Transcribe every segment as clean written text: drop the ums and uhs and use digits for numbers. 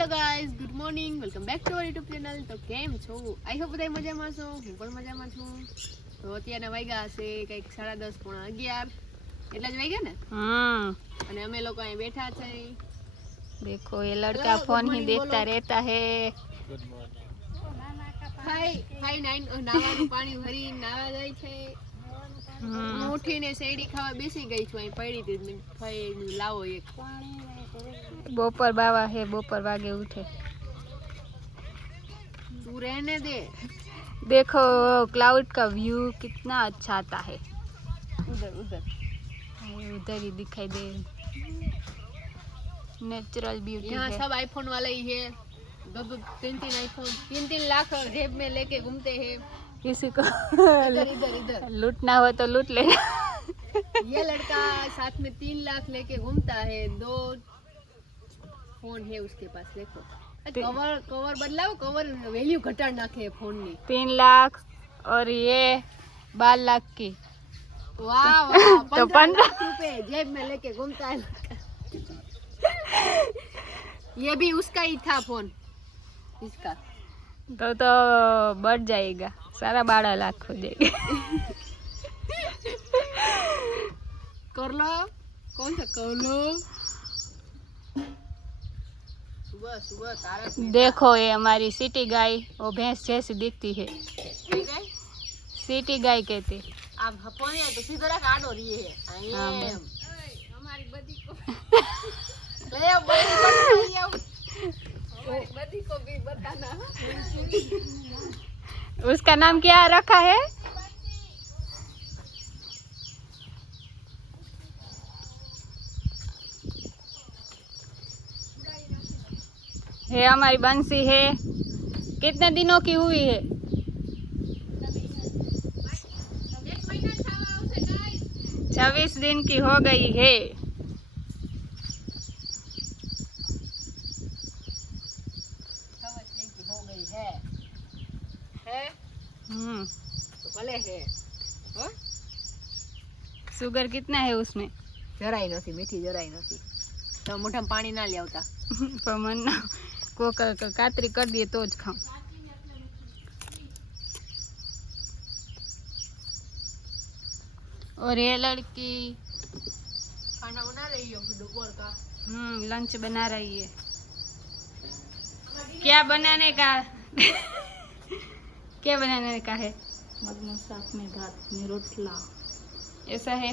Hello guys, good morning, welcome back to our YouTube channel. તો કેમ છો? I hope બધા મજામાં છો. હું પણ મજામાં છું. તો અત્યારના વાગ્યા હશે કંઈક 10:30 પોણા 11 એટલા જ વાગ્યા ને. અને અમે લોકો અહીં બેઠા છે. देखो ये लड़का फोन ही देखता रहता है. Good morning. હાઈ નાવાનું પાણી ભરી નાવા જાય છે. હું ઉઠીને શેરડી ખાવા બેસી ગઈ છું. અહીં પડી હતી ભાઈ લાવો એક दोपहर बाबा है, दोपहर वागे उठे. तू रहने दे. देखो क्लाउड का व्यू कितना अच्छा आता है. उधर उधर उधर ही दिखाई दे. नेचुरल ब्यूटी यहाँ है. सब आईफोन वाले ही है. दो तीन आईफोन 3 लाख जेब में लेके घूमते हैं. किसी को इधर इधर इधर लूटना हो तो लूट लेना. ये लड़का साथ में 3 लाख लेके घूमता है. 2 फोन है उसके पास. देखो कवर कवर बदलाओ. कवर वैल्यू घटा नाखे फोन ની. 3 लाख और ये 12 लाख की. वाह वाह. तो 15 लाख रुपए जेब में लेके घूमता है. ये भी उसका ही था फोन. इसका तो बढ़ जाएगा. सारा 12 लाख हो जाएगा. कर लो. कौन सा कर लो. सुबह सुबह तारक मेहता. देखो ये हमारी सिटी गाय, वो भैंस जैसी दिखती है. ठीक है. सिटी गाय कहते. आप फोन है तो सीधा रख आडो रही है. हाँ, हमारी बदी को ले आओ. बदी को ले आओ. हमारी बदी को भी बताना. उसका नाम क्या रखा है? ये हमारी बंसी है. कितने दिनों की हुई है? 26 दिन की हो गई है. 26 दिन की हो गई है. तो भले है. हाँ? शुगर कितना है उसमें? જરાય નથી. મીઠી જરાય નથી. તો મોઢામાં પાણી ના લેવતા. पर मन को कातरी कर दिए तो ज खाऊं. और ये लड़की खाना बना रही हो दोपहर का. लंच बना रही है. क्या बनाने का? क्या बनाने का है? मगनो साग में भात में रोटला. ऐसा है.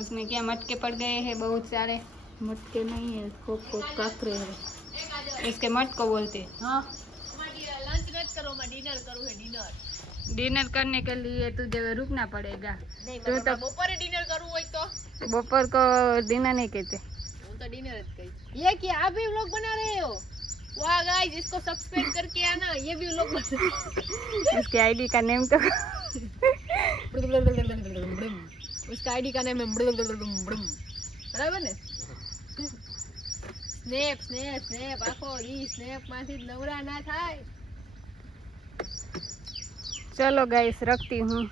उसमें क्या मटके पड़ गए हैं बहुत सारे. मटके नहीं है, कोको काकरे है. इसके मट को बोलते. हाँ, लंच मत करो. मैं डिनर करूँ है. डिनर डिनर करने के लिए तुझे रुकना पड़ेगा. नहीं. तो मैं बपोरे डिनर करूँ હોય તો. दोपहर को डिनर नहीं कहते. હું તો डिनर જ કही. ये क्या आप भी व्लॉग बना रहे हो? वाह गाइस, इसको सब्सक्राइब करके आना. ये भी व्लॉग बना. इसके आईडी का नेम तो उसका आईडी का नाम है बराबर ने. Snap snap snap. आखो ई स्नैप માંથી નવરા ના થાય. चलो गाइस रखती हूँ.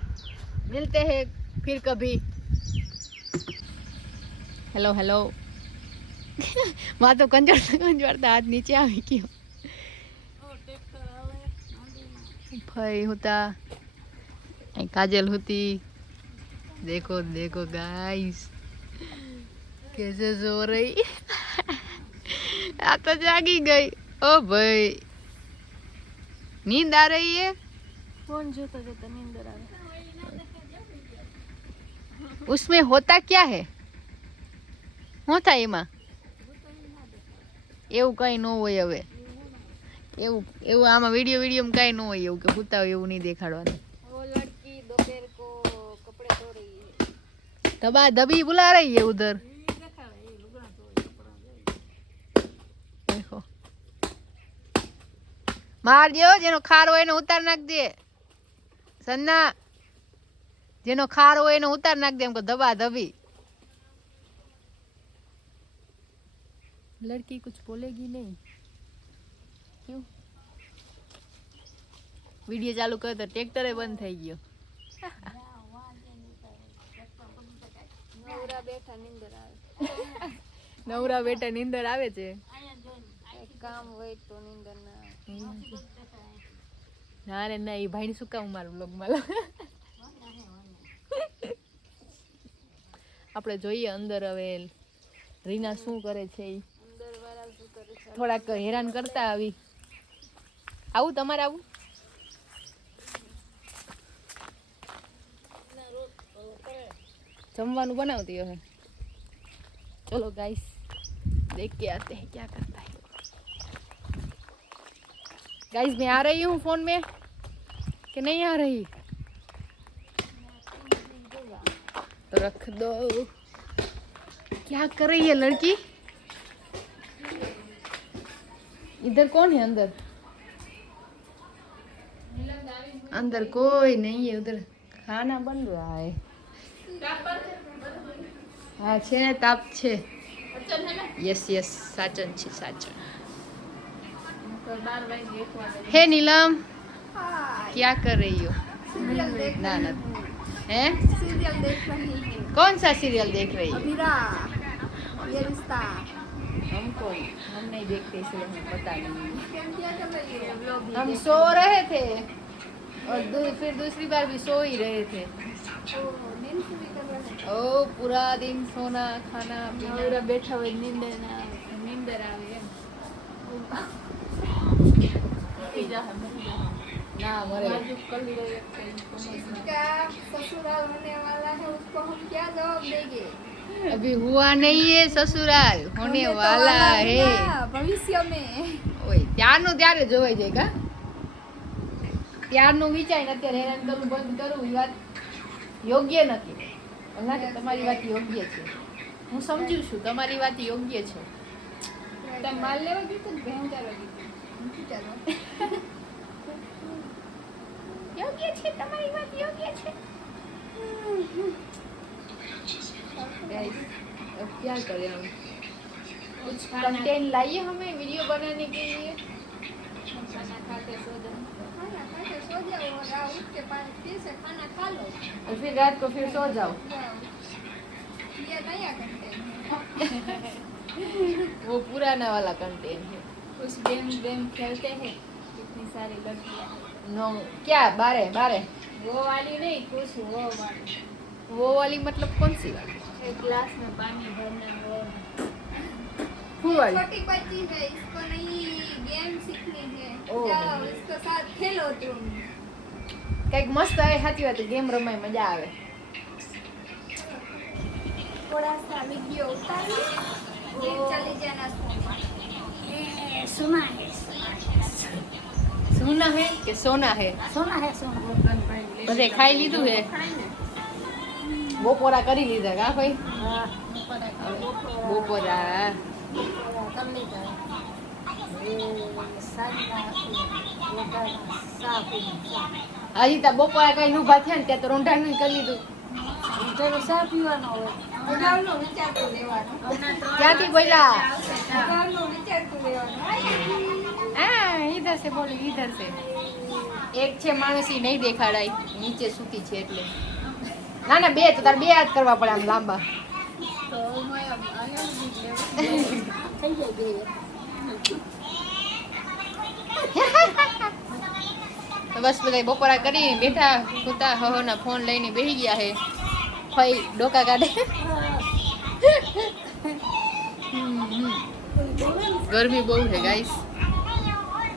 मिलते हैं फिर कभी. Hello hello. मां तो कंजरता हाथ नीचे આવી ગયો. भाई होता काजल होती. देखो देखो गाइस कैसे सो रही. आ तो जागी गई. ओ भाई नींद आ रही है. फोन जोता जोता नींदर आवे. उसमें होता क्या है? होता એમાં એવું કઈ ન હોય. હવે એવું આમાં વિડીયોમાં કઈ ન હોય. એવું કે હુતા હોય એવું નહીં દેખાડવાનું. वो लड़की दोपहर को कपड़े धो रही है. दबा दबी बुला रही है उधर. देखो मार दियो. જેનો ખાર હોય એને ઉતાર નાખ દે. સન્ના જેનો ખાર હોય એને ઉતાર નાખ દે. એમ કે દબા દબી. लड़की कुछ बोलेगी नहीं. क्यों? वीडियो चालू कर तो ट्रैक्टर बंद થઈ ગયો. નવરા બેઠા નીંદર આવે. નવરા બેટા નીંદર આવે છે. કામ હોય તો નીંદર ના આવે. ના રે ના, એ ભાઈ શું કામ મારું બ્લોગમાં લો. આપણે જોઈએ અંદર હવે રીના શું કરે છે. અંદર વાળા શું કરે છે? થોડાક હેરાન કરતા આવી. આવું તમારે આવું? जमवानु बनाती है। चलो गाइस देख के आते हैं क्या करता है। गाइस मैं आ रही हूँ फोन में कि नहीं आ रही? तो रख दो। क्या कर रही है लड़की? इधर कौन है? अंदर अंदर कोई नहीं है। उधर खाना बन रहा है। हाँ छे ने ताप छे। यस यस साचन छे साचन। हे नीलम क्या कर रही हो? ना ना हैं? सीरियल देख रही हूँ। कौन सा सीरियल देख रही हो? अमीरा ये रिश्ता। हम नहीं देखते इसलिए हमें पता नहीं। क्या कर रही हो? हम सो रहे थे और फिर दूसरी बार भी सो ही रहे थे। ओ पूरा दिन सोना खाना पीना बैठा हुए नींदर आवे ना मरे। इसका ससुराल होने वाला है, उसको हम क्या जवाब देंगे? अभी हुआ नहीं है ससुराल, होने वाला है भविष्य में। ओए ત્યારનું ત્યારે જોવાઈ જાય કા? ત્યારનું વિચાર અત્યારે હેરાન કરવું બંધ કરવું એ વાત યોગ્ય નથી. ના કે તમારી વાત યોગ્ય છે, હું સમજુ છું તમારી વાત યોગ્ય છે. તમે માલ લેવા ગયું તો ભેણ ચાલવા ગયું? યોગ્ય છે તમારી વાત યોગ્ય છે. गाइस अब क्या करें हम? कुछ कंटेंट लाइए हमें वीडियो बनाने के लिए। खाना खा के सो जाओ। खाना खा के सो जाओ और रात उठ के फिर से खाना खा लो। और फिर रात को फिर सो जाओ। ये नया कंटेंट है। वो पुराना वाला कंटेंट है। कुछ गेम खेलते हैं, कितनी सारी लड़कियां। नो क्या बारे बारे वो वाली नहीं, कुछ वो वाली। वो वाली मतलब कौन सी वाली? एक ग्लास में पानी भरना वो। वो वाली छोटी बच्ची है, इसको नहीं गेम सीखनी है। ओह। जाओ इसके साथ खेलो तुम। कईक मस्त है साची बात गेम रमाय मजा आवे। थोड़ा सा वीडियो उतारिए, फिर चली जाना सोना है। सोना है कि सोना है? सोना है सोना। બધે ખાઈ લીધું હે? બપોરા કરી લીધા કા ભાઈ? બપોરા હજી તો બપોરા કઈ ઉભા થયા ને ત્યાં તો રોંઢાનું કરી લીધું. ચા પીવાનો હોય, અગાઉનો વિચારતું લેવાનો। ક્યાંથી બોલ્યા? અગાઉનો વિચારતું લેવાનો। હા ઈધર છે બોલી ઈધર છે. એક છે માણસ ઈ નહીં દેખાડાય, નીચે સૂતી છે એટલે. ના ના બે તો તાર બે હાથ કરવા પડે આમ લાંબા. તો માયા આયા થઈ જાય બે। તો બસ બધા બપોરા કરીને બેઠા કુતા હહોના ફોન લઈને બેસી ગયા હે. ફઈ ડોકા કાઢે. ગરમી બહુ છે ગાઈસ.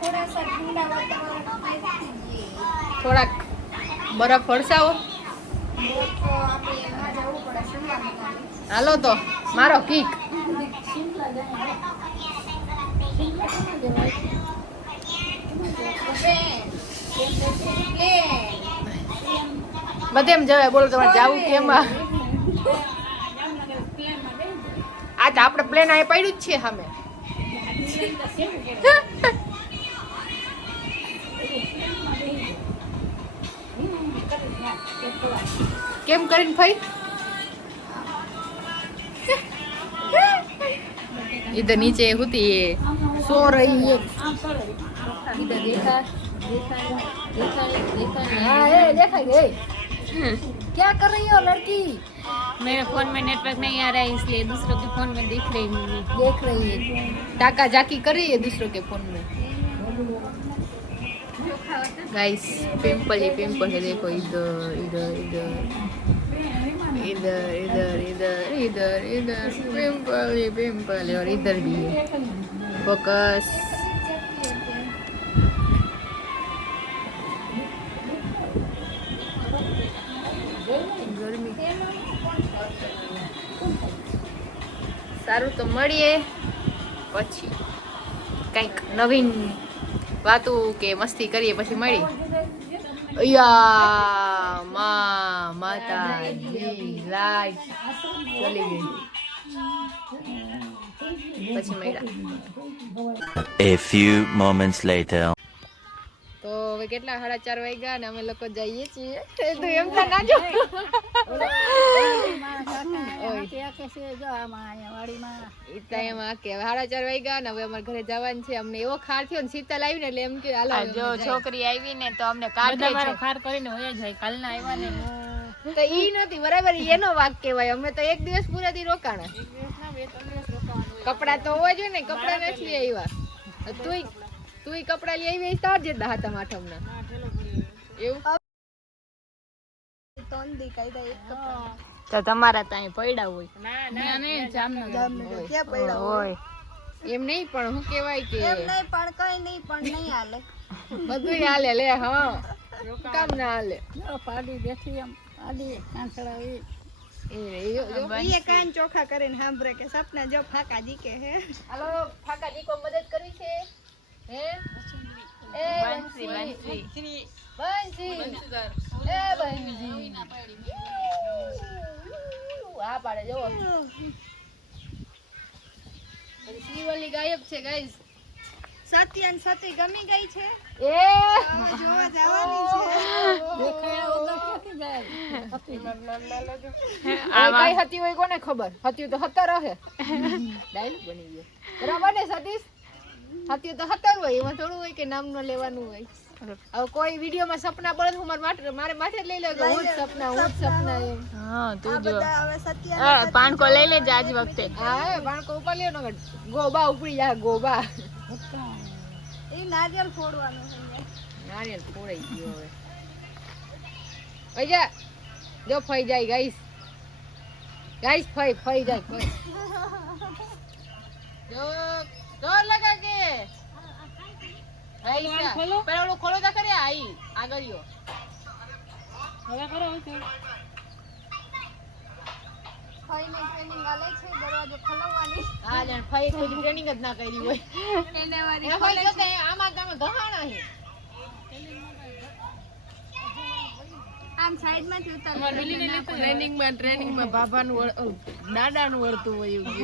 थोड़ा सा ठंडा वातावरण कीजिए। થોડાક બરફ વરસાવો. तो आप यहाँ जाऊँ पड़ा शिमला मनाली। હાલો તો મારો કિક. शिमला जाएंगे। शिमला कहाँ जाए? બધે એમ જવાય. બોલો તમારે જાવું કેમાં? આ તો આપણે પ્લેન આ પડ્યું જ છે સામે. કેમ કરીને ભાઈ? इधर नीचे होती है सो रही है। इधर देखा देखा देखा देखा। हाँ देखा गई। क्या कर रही हो लड़की? मेरे फोन में नेटवर्क नहीं आ रहा है इसलिए दूसरों के फोन में दिख रही हूँ मैं। देख रही है टाका जाकी कर रही है दूसरों के फोन में गाइस पिंपल ही पिंपल है देखो इधर इधर इधर इधर इधर इधर इधर इधर पिंपल ही पिंपल है और इधर भी है फोकस गर्मी સારું તો મળીએ પછી કંઈક નવીન વાતો કે મસ્તી કરીએ પછી મળી યા માતાજી લાઈટ ચલી ગઈ પછી મળ્યા A few moments later. તો હવે કેટલા 4:30 વાગ્યા ને અમે લોકો જઈએ છીએ તું એમ તો ના જો ઇતના એમાં કે 4:30 વાગ્યા ને હવે અમારે ઘરે જવાનું છે અમને એવો ખાર થયો ને શીતલ આવી ને એટલે એમ કે હાલો જો છોકરી આવી ને તો અમને કાઢે છે ખાર કરીને હોયા જાય કાલના આવ્યા ને તો ઈ નથી બરાબર એનો વાક કહેવાય અમે તો એક દિવસ પૂરાથી રોકાણા કપડા તો હોવા જોઈએ ને કપડા નથી લઈ આવ્યા તુંય કપડા લઈ આવી તાર જેટલા હતા માઠમના એવું તો તમારા ત્યાં પડ્યા હોય ના નહીં જામનગર હોય એમ નહીં પણ હું કહેવાય કે એમ નહીં પણ કઈ નહીં પણ નહીં હાલે બધું હાલે લે હા કામ ના હાલે પાડી બેઠી એમ આડી કાંસળાવી એ કાન ચોખા કરીને સાંભળે કે સપના જો ફાકા દીકે હે હાલો ફાકા દીકો મદદ કરી છે હે એ બંસી બંસી બંસી એ બંસી આ પાડે જો શિવલી ગાયબ છે ગાઈસ સત્ય અને સતી ગમી ગઈ છે એ જોવા જવાની છે દેખાયા વગર ક્યાંથી જાય કઈ હતી હોય કોને ખબર હતી તો 17 રહે ડાયલોગ બની ગયો બરાબર ને સતીશ હતી તો 17 હોય એમાં થોડું હોય કે નામ ન લેવાનું હોય હવે કોઈ વિડીયોમાં સપના પડે હું મારે માથે લઈ લે હું જ સપના એમ હા તું જો હવે સત્ય પાણકો લઈ લેજે આજ વખતે હા બાળકો ઉપર લ્યો ને ગોબા ઉપડી જા ગોબા એ નારિયેળ ફોડવાનું છે નારિયેળ ફોડાઈ ગયો હવે ઓય જો ફઈ જાય ગાઈસ ફઈ જાય ફઈ જો ડોર લગા કે આઈ ખોલો pero ઓલો ખોલો તા કરે આઈ આગળિયો હવે કરો ફઈને ટ્રેનિંગ આલે છે દરવાજો ખોલવાની હા જાણ ફઈ કોઈ ટ્રેનિંગ જ ના કરી હોય એને વારી એ ફઈ જોતે આમાં તમે ગહાણા છે આમ સાઈડ માં ઉતર ટ્રેનિંગ માં બાબાનું દાદાનું વર્તું હોય એવું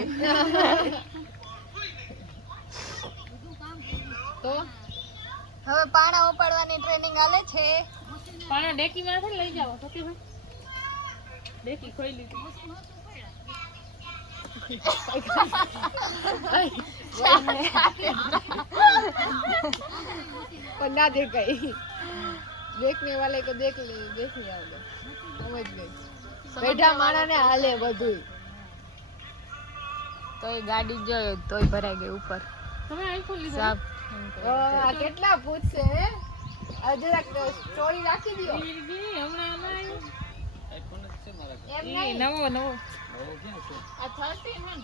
તો હવે પાણા ઉપાડવાની ટ્રેનિંગ આલે છે પાણા ડેકી માં લઈ જાવ સતીભાઈ ડેકી ખોઈ લીધી પણ ના દેખાય देखने वाले को देख ही आओगे समझ गई બેઠા માણાને હાલે બધું તોય ગાડી જોયો તોય ભરાઈ ગઈ ઉપર તમે આઈફોન લીધો સાબ આ કેટલા પૂછશે હે આ જરાક સ્ટોરી રાખી દયો હમણાં આઈફોન જ છે મારા એમ નહીં નવો ક્યાં છે આ 13 હે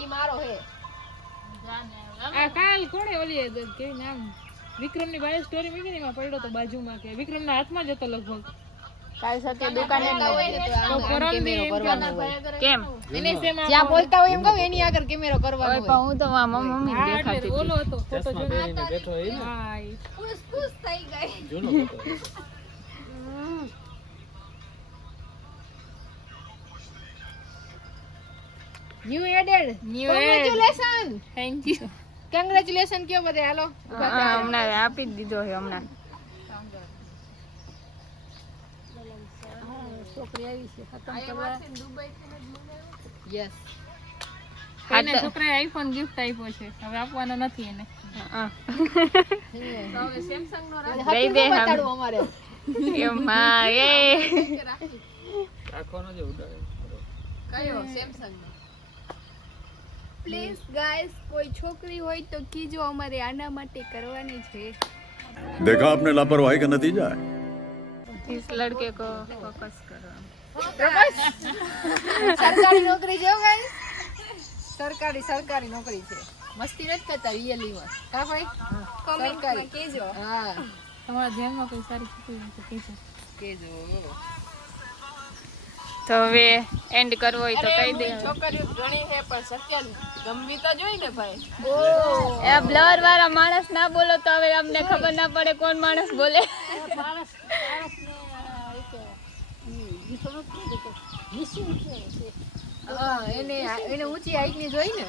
ઈ મારો હે આ કાલ કોણે ઓલી કેવી નામ વિક્રમ ની બાયો સ્ટોરી મૂકી ને એમાં પડ્યો તો બાજુમાં કે વિક્રમ ના હાથમાં જ હતો લગભગ કાલ સત્ય દુકાને તો કેમેરો કરવાનો હોય કેમ એને જ્યાં બોલતા હોય એમ કહું એની આગળ કેમેરો કરવાનો હોય હું તો મમ્મી દેખાતી ઓલો હતો ફોટો જોઈને બેઠો એ ને હા ખુશ ખુશ થઈ ગઈ જૂનો photo new added congratulation thank you congratulation કયો બધે હાલો હમણાં આપી જ દીધો છે હમણાં છોકરી આવી છે ખતમ કરવા યસ કોઈને છોકરાએ આઈફોન ગિફ્ટ આપ્યો છે હવે આપવાનો નથી એને હવે સેમસંગ નો દઈ દે બતાડું અમારે એમાં એ રાખવાનો જે ઉડાડે કયો સેમસંગ પ્લીઝ ગાઈસ કોઈ છોકરી હોય તો કીજો, અમારે આના માટે કરવાની છે. देखा आपने लापरवाही का नतीजा है. इस लड़के को फोकस करो. સરકારી નોકરી જો ગાઈસ, સરકારી નોકરી છે. મસ્તી નથી કરતા રિયલીમાં. કા ભાઈ? કોમેન્ટમાં કીજો. હા તમારા ધ્યાનમાં કોઈ સારી છોકરી હોય તો કહેજો. કેજો. તો હવે એન્ડ કરવો હોય તો કહી દે. છોકરીઓ ઘણી છે પણ સત્ય ગમવી તો જોઈ ને ભાઈ. એ બ્લર વાળા માણસ ના બોલો તો હવે અમને ખબર ના પડે કોણ માણસ બોલે. હા એને ઊંચી હાઈટ ની જોઈ ને.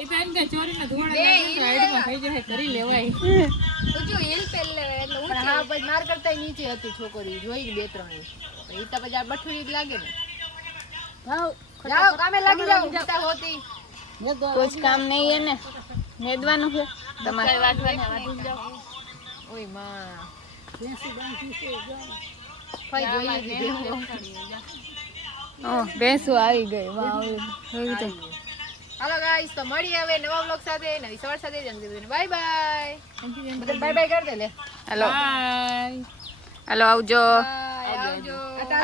એ તો એમ કે ચોરીને ધોવાણા હાઈડમાં થઈ જાય કરી લેવાય. ઊંચું હિલ પહેર લેવાય એટલે પણ હા પછી માર કરતા નીચે હતી છોકરી જોઈ બે ત્રણ એ તો પછી આ બઠુડી જ લાગે ને. જાઓ કામે લાગી જાઓ. ઉઠતા હોતી कुछ काम नहीं है ने नेदવાનું છે તમારે ઓય માં ફાઈ જોઈ લીધી. ઓ ભેંસુ આવી ગઈ વાહ હવે તો હાલો ગાઈસ તો મળીએ હવે નવા વ્લોગ સાથે નવી સવાર સાથે. Bye bye. બધા બાય બાય કરી દે લે. હેલો હેલો આવજો આવજો.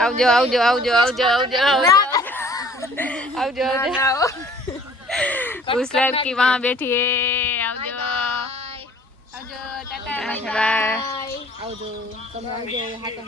આવજો આવજો આવજો આવજો આવજો આવજો આવજો उस लड़की वहाँ बैठी है आवજો આવજો ટાટા બાય આવજો. તમે આવજો હાથ